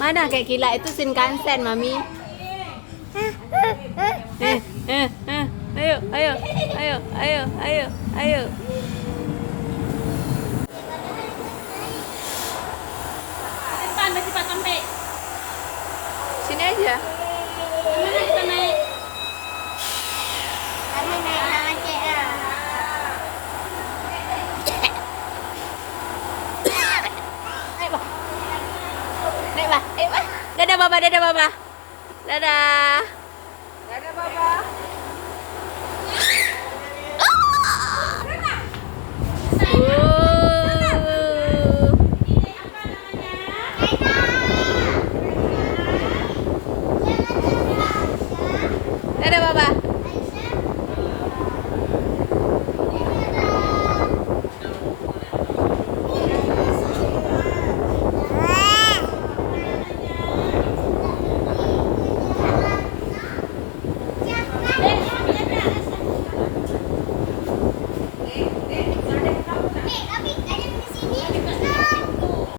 Mana kayak gila itu Shinkansen, Mami. Ayo, ayo, ayo, ayo, ayo, ayo. Masih cepat sampai. Sini aja. Mana kita naik? Kami naik sama CL. Naik, Bah. Naik, Bah. Ayo, Bah. Dadah, Baba. Dadah, Baba. Dadah.